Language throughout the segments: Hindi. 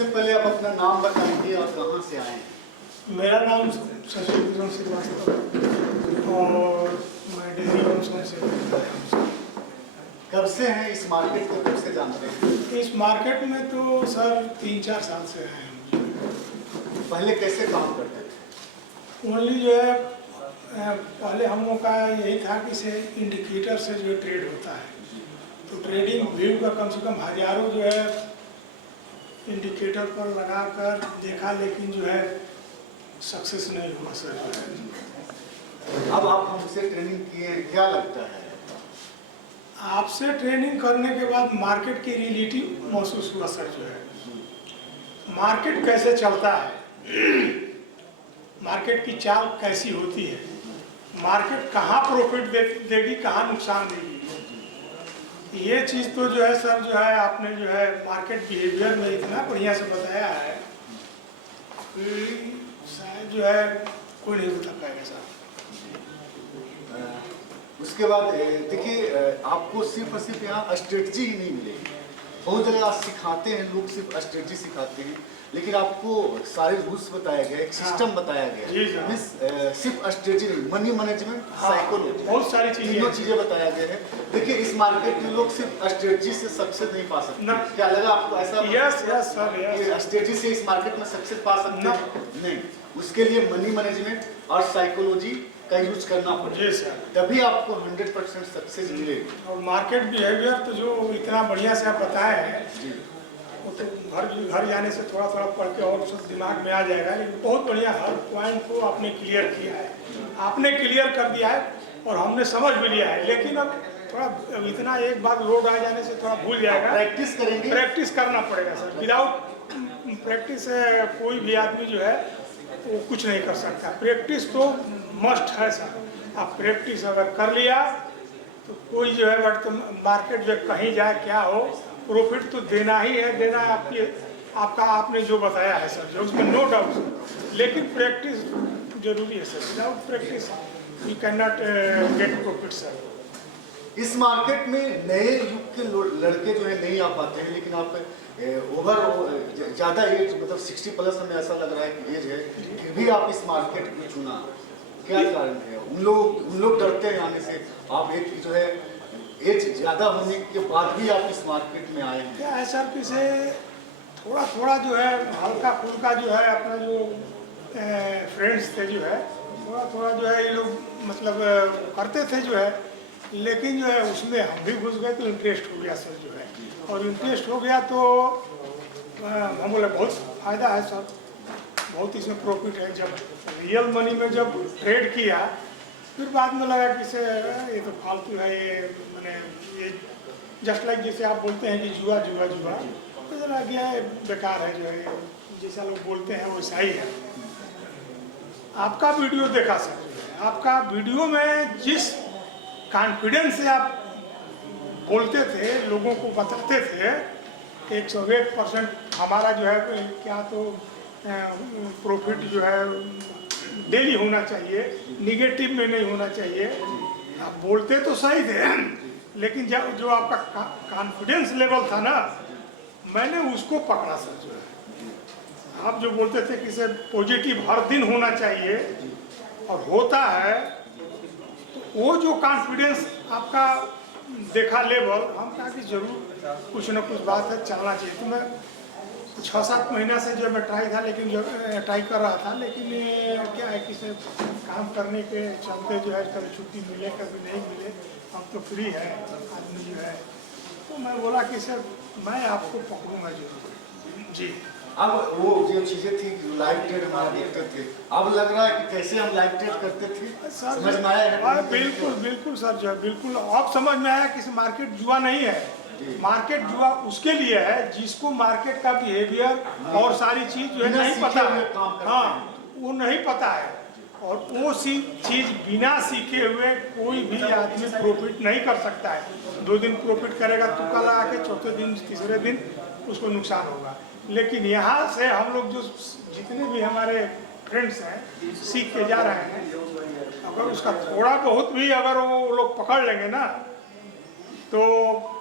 सबसे पहले आप अपना नाम बताएंगे और कहाँ से आए हैं? मेरा नाम शशि भूषण श्रीवास्तव है और मैं डेयरी फंक्शन से। कब से हैं इस मार्केट को, कब से जानते हैं? इस मार्केट में तो सर 3-4 साल से हैं हम। पहले कैसे काम करते थे? ओनली जो है पहले हम लोग का यही था कि से इंडिकेटर से जो ट्रेड होता है, तो ट्रेडिंग व्यू का कम से कम हजारों जो है इंडिकेटर पर लगाकर देखा, लेकिन जो है सक्सेस नहीं हुआ सर। जो है अब आप हमसे ट्रेनिंग किए, क्या लगता है? आपसे ट्रेनिंग करने के बाद मार्केट की रियलिटी महसूस हुआ सर। जो है मार्केट कैसे चलता है, मार्केट की चाल कैसी होती है, मार्केट कहाँ प्रॉफिट देगी, कहाँ नुकसान देगी, ये चीज़ तो जो है सर जो है आपने जो है मार्केट बिहेवियर में इतना बढ़िया से बताया है कि शायद जो है कोई नहीं बता पाएगा सर। उसके बाद देखिए, आपको सिर्फ और सिर्फ यहाँ स्ट्रेटजी ही नहीं मिलेगी। बहुत जगह सिखाते हैं लोग, सिर्फ स्ट्रेटजी सिखाते हैं, लेकिन आपको सारे रूल्स बताया गया, एक सिस्टम बताया गया। सिर्फ स्ट्रेटजी नहीं, मनी मैनेजमेंट, साइकोलॉजी, बहुत सारी तीनों चीजें बताया गया है। देखिए, इस मार्केट में लोग सिर्फ स्ट्रेटजी से सक्सेस नहीं पा सकते। क्या लगा आपको ऐसा? यस सर, स्ट्रेटजी से इस मार्केट में सक्सेस पा सकते हैं? नहीं, उसके लिए मनी मैनेजमेंट और साइकोलॉजी का यूज करना पड़ेगा, तभी आपको 100% सक्सेस मिलेगी। और मार्केट बिहेवियर तो जो इतना बढ़िया से आप बताए हैं, वो तो घर जाने से थोड़ा थोड़ा पढ़ के और सब दिमाग में आ जाएगा, लेकिन बहुत बढ़िया हर पॉइंट को आपने क्लियर किया है, आपने क्लियर कर दिया है और हमने समझ भी लिया है। लेकिन अब थोड़ा इतना एक बार लोड आ जाने से थोड़ा भूल जाएगा। प्रैक्टिस करेंगे, प्रैक्टिस करना पड़ेगा सर। विदाउट प्रैक्टिस कोई भी आदमी जो है वो कुछ नहीं कर सकता। प्रैक्टिस तो मस्ट है सर। आप प्रैक्टिस अगर कर लिया तो कोई जो है मार्केट जो कहीं जाए क्या हो, प्रॉफिट तो देना ही है, देना है आपका आपने जो बताया है सर, जो उसमें नो डाउट। लेकिन प्रैक्टिस जरूरी है sir. Without practice you can not gate profit sir. इस मार्केट में नए युग के लड़के जो है नहीं आ पाते हैं, लेकिन आप ओवर ज़्यादा एज, मतलब 60 प्लस हमें ऐसा लग रहा है कि एज है, फिर भी आप इस मार्केट को चुना, क्या कारण है? उन लोग डरते हैं आने से, आप एक जो है एज ज़्यादा होने के बाद भी आप इस मार्केट में आए हैं। क्या है सर, किसे थोड़ा थोड़ा जो है हल्का फुल्का जो है अपना जो फ्रेंड्स थे जो है थोड़ा थोड़ा जो है ये लोग मतलब करते थे जो है, लेकिन जो है उसमें हम भी घुस गए तो इंटरेस्ट हो गया सर जो है। और इंटरेस्ट हो गया तो हम बोले बहुत फ़ायदा है सर, बहुत इसमें प्रॉफिट है। जब रियल मनी में जब ट्रेड किया फिर बाद में लगा कि से ये तो फालतू है, ये मैंने ये जस्ट लाइक जैसे आप बोलते हैं कि जुआ जुआ जुआ, तो जरा गया है, बेकार है जो है, जैसा लोग बोलते हैं वैसा ही है। आपका वीडियो देखा सर, आपका वीडियो में जिस कॉन्फिडेंस से आप बोलते थे, लोगों को बताते थे, 101% हमारा जो है क्या तो प्रॉफिट जो है डेली होना चाहिए, निगेटिव में नहीं होना चाहिए। आप बोलते तो सही थे, लेकिन जब जो आपका कॉन्फिडेंस लेवल था ना, मैंने उसको पकड़ा सर। जो है आप जो बोलते थे कि सर पॉजिटिव हर दिन होना चाहिए और होता है, तो वो जो कॉन्फिडेंस आपका देखा लेवल, हम कहा कि जरूर कुछ ना कुछ बात है, चलना चाहिए। तो मैं 6-7 महीना से जो मैं ट्राई था, लेकिन जो ट्राई कर रहा था, लेकिन क्या है कि से काम करने के चलते जो है कभी छुट्टी मिले कभी नहीं मिले, हम तो फ्री है आदमी जो है, तो मैं बोला कि सर मैं आपको पकड़ूंगा जरूर जी। अब वो जो चीजें थी लाइव ट्रेड हमारा देखते थे, अब लग रहा है कि कैसे हम लाइव ट्रेड करते थे, समझ में आया है? बिल्कुल सर जो है बिल्कुल अब समझ में आया कि मार्केट जुआ नहीं है। मार्केट जुआ उसके लिए है जिसको मार्केट का बिहेवियर और सारी चीज जो है नहीं पता है। हाँ, वो नहीं पता है, और वो चीज बिना सीखे हुए कोई भी आदमी प्रॉफिट नहीं कर सकता है। 2 दिन प्रॉफिट करेगा तो कल आके चौथे दिन तीसरे दिन उसको नुकसान होगा। लेकिन यहाँ से हम लोग जो जितने भी हमारे फ्रेंड्स हैं सीख के जा रहे हैं, अगर उसका थोड़ा बहुत भी अगर वो लोग पकड़ लेंगे ना, तो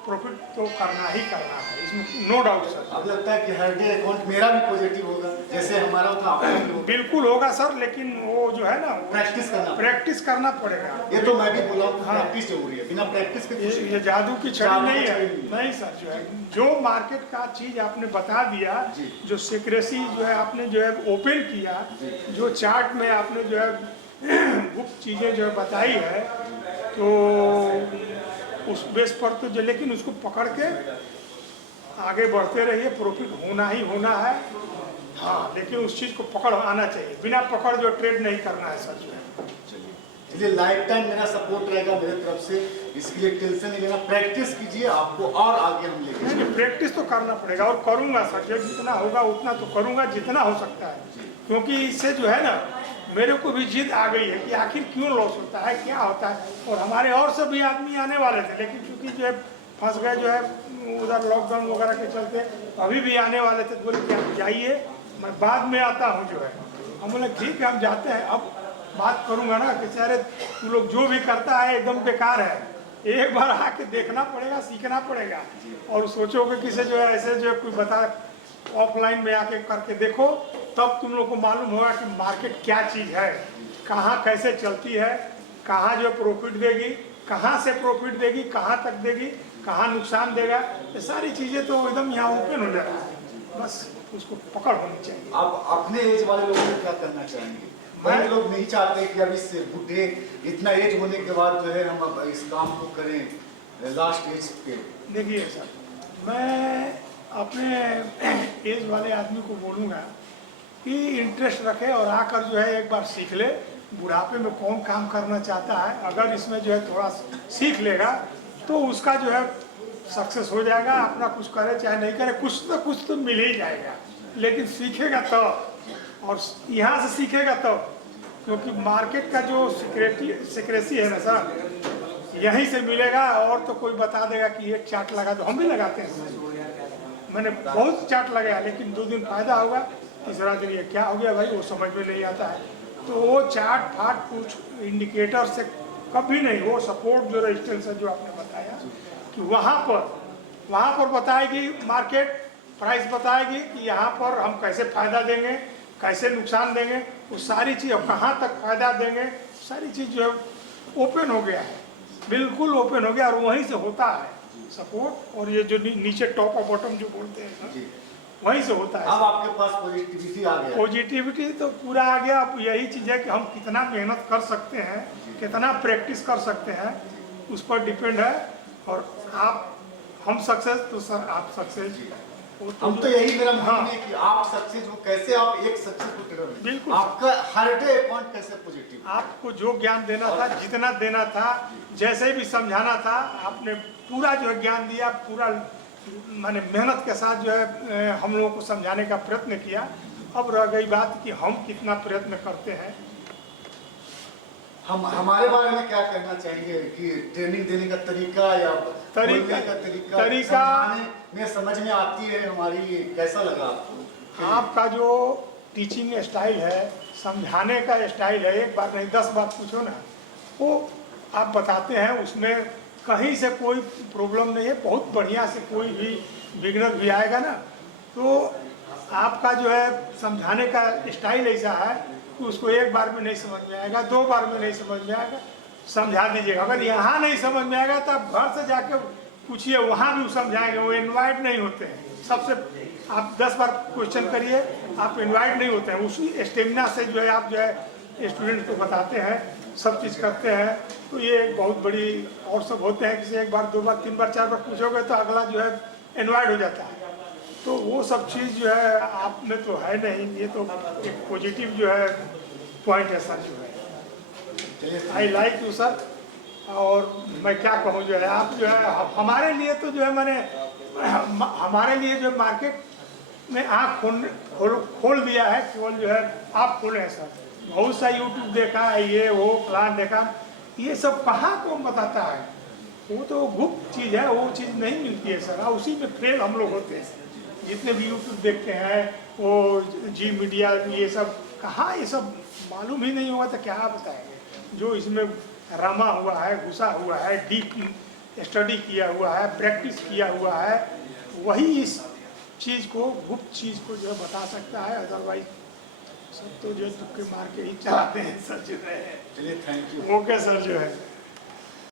प्रॉफिट तो करना ही करना है, इसमें नो डाउट सर। अब लगता है कि हर डे अकाउंट मेरा भी पॉजिटिव होगा, जैसे हमारा था आपका भी होगा। बिल्कुल होगा सर, लेकिन वो जो है ना प्रैक्टिस करना पड़ेगा। ये तो मैं भी बोला हूँ, हाँ। प्रैक्टिस जरूरी है, बिना प्रैक्टिस के कुछ ये जादू की छड़ी जादू नहीं की है, छड़ी नहीं सर। जो है जो मार्केट का चीज आपने बता दिया, जी। जो सीक्रेसी जो है आपने जो है ओपन किया, जो चार्ट में आपने जो है गुप्त चीजें जो है बताई है, तो उस बेस पर तो जो, लेकिन उसको पकड़ के आगे बढ़ते रहिए, प्रॉफिट होना ही होना है। हाँ, लेकिन उस चीज को पकड़ आना चाहिए, बिना पकड़ जो ट्रेड नहीं करना है सर। जो है चलिए, लाइफ टाइम मेरा सपोर्ट रहेगा मेरे तरफ से, इसके लिए टेंशन नहीं लेना, प्रैक्टिस कीजिए, आपको और आगे हम लेके नहीं, प्रैक्टिस तो करना पड़ेगा और करूंगा सर, जो जितना होगा उतना तो करूंगा, जितना हो सकता है। क्योंकि इससे जो है ना मेरे को भी जिद आ गई है कि आखिर क्यों लॉस होता है, क्या होता है। और हमारे और सभी आदमी आने वाले थे, लेकिन क्योंकि जो है फंस गए जो है उधर लॉकडाउन वगैरह के चलते, अभी भी आने वाले थे, बोले कि आप जाइए, मैं बाद में आता हूँ जो है। हम बोले ठीक है हम जाते हैं। अब बात करूंगा ना कि सारे तू लोग जो भी करता है एकदम बेकार है, एक बार आके देखना पड़ेगा, सीखना पड़ेगा। और सोचो कि किसी जो है ऐसे जो कोई बता, ऑफलाइन में आके करके देखो, तब तुम लोग को मालूम होगा कि मार्केट क्या चीज़ है, कहाँ कैसे चलती है, कहाँ जो प्रॉफिट देगी, कहाँ से प्रॉफिट देगी, कहाँ तक देगी, कहाँ नुकसान देगा। ये सारी चीज़ें तो एकदम यहाँ ओपन हो जाता है, बस उसको पकड़ होनी चाहिए। आप अपने एज वाले लोगों को क्या करना चाहेंगे? वही लोग नहीं चाहते कि अब इस बुढ़े इतना एज होने के बाद जो है हम अब इस काम को करें लास्ट एज पे। देखिए सर, मैं अपने एज वाले आदमी को बोलूँगा कि इंटरेस्ट रखे और आकर जो है एक बार सीख ले। बुढ़ापे में कौन काम करना चाहता है, अगर इसमें जो है थोड़ा सीख लेगा तो उसका जो है सक्सेस हो जाएगा। अपना कुछ करे चाहे नहीं करे, कुछ तो मिल ही जाएगा, लेकिन सीखेगा तब, और यहाँ से सीखेगा तब। क्योंकि मार्केट का जो सिक्रेसी है ना सर, यहीं से मिलेगा। और तो कोई बता देगा कि एक चार्ट लगा दो, हम भी लगाते हैं, मैंने बहुत चार्ट लगाया, लेकिन 2 दिन फायदा होगा, तीसरा दिन ये क्या हो गया भाई, वो समझ में नहीं आता है। तो वो चार्ट फाट कुछ इंडिकेटर से कभी नहीं, वो सपोर्ट जो रेजिस्टेंस है जो आपने बताया कि वहाँ पर बताएगी मार्केट, प्राइस बताएगी कि यहाँ पर हम कैसे फायदा देंगे, कैसे नुकसान देंगे, वो सारी चीज़, कहाँ तक फायदा देंगे, सारी चीज़ जो है ओपन हो गया है, बिल्कुल ओपन हो गया। और वहीं से होता है सपोर्ट, और ये जो नीचे टॉप और बॉटम जो बोलते हैं ना, वहीं से होता है। अब आपके पास पॉजिटिविटी आ गया, पॉजिटिविटी तो पूरा आ गया। अब यही चीज़ है कि हम कितना मेहनत कर सकते हैं, कितना प्रैक्टिस कर सकते हैं, उस पर डिपेंड है। और हम सक्सेस तो सर आप सक्सेस, हम तो यही मेरा मानना है कि आप सक्सेस हो, कैसे आप एक सक्सेसफुल ट्रेडर, बिल्कुल आपका हर डे अकाउंट कैसे पॉजिटिव। आपको जो ज्ञान देना था, जितना देना था, जैसे भी समझाना था, आपने पूरा जो है ज्ञान दिया, पूरा माने मेहनत के साथ जो है हम लोगों को समझाने का प्रयत्न किया। अब रह गई बात कि हम कितना प्रयत्न करते हैं। हम हमारे बारे में क्या कहना चाहेंगे कि ट्रेनिंग देने का तरीका या बोलने का तरीका समझाने में समझ में आती है हमारी, कैसा लगा आपको? आपका जो टीचिंग स्टाइल है, समझाने का स्टाइल है, एक बार नहीं 10 बार पूछो ना, वो आप बताते हैं, उसमें कहीं से कोई प्रॉब्लम नहीं है। बहुत बढ़िया से कोई भी बिगनर भी आएगा ना, तो आपका जो है समझाने का स्टाइल ऐसा है कि उसको एक बार में नहीं समझ में आएगा, 2 बार में नहीं समझ में आएगा, समझा दीजिएगा। अगर यहाँ नहीं समझ में आएगा तो आप घर से जाके पूछिए, वहाँ भी समझाएंगे। वो इन्वाइट नहीं होते हैं, सबसे आप 10 बार क्वेश्चन करिए, आप इन्वाइट नहीं होते हैं। उसी स्टेमिना से जो है आप जो है स्टूडेंट को बताते हैं, सब चीज़ करते हैं। तो ये एक बहुत बड़ी, और सब होते हैं किसी 1 बार 2 बार 3 बार 4 बार पूछोगे तो अगला जो है इन्वाइट हो जाता है। तो वो सब चीज़ जो है आप में तो है नहीं। ये तो एक पॉजिटिव जो है पॉइंट है सर, जो है आई लाइक यू सर। और मैं क्या कहूँ, जो है आप जो है हमारे लिए तो जो है मैंने हमारे लिए जो मार्केट में आँख खोल दिया है, केवल जो है आप खोले हैं सर। बहुत सा यूट्यूब देखा है, ये वो प्लान देखा, ये सब कहाँ कौन बताता है, वो तो गुप्त चीज़ है, वो चीज़ नहीं मिलती है सर। उसी में फेल हम लोग होते हैं। जितने भी यूट्यूब देखते हैं, वो जी मीडिया, ये सब कहाँ, ये सब मालूम ही नहीं होगा तो क्या बताएंगे। जो इसमें रमा हुआ है, घुसा हुआ है, डीप स्टडी किया हुआ है, प्रैक्टिस किया हुआ है, वही इस चीज़ को, गुप्त चीज़ को जो है बता सकता है। अदरवाइज सब तो जो है तुक्के मार के ही चलाते हैं सर जो है। चलिए, थैंक यू। ओके सर जो है।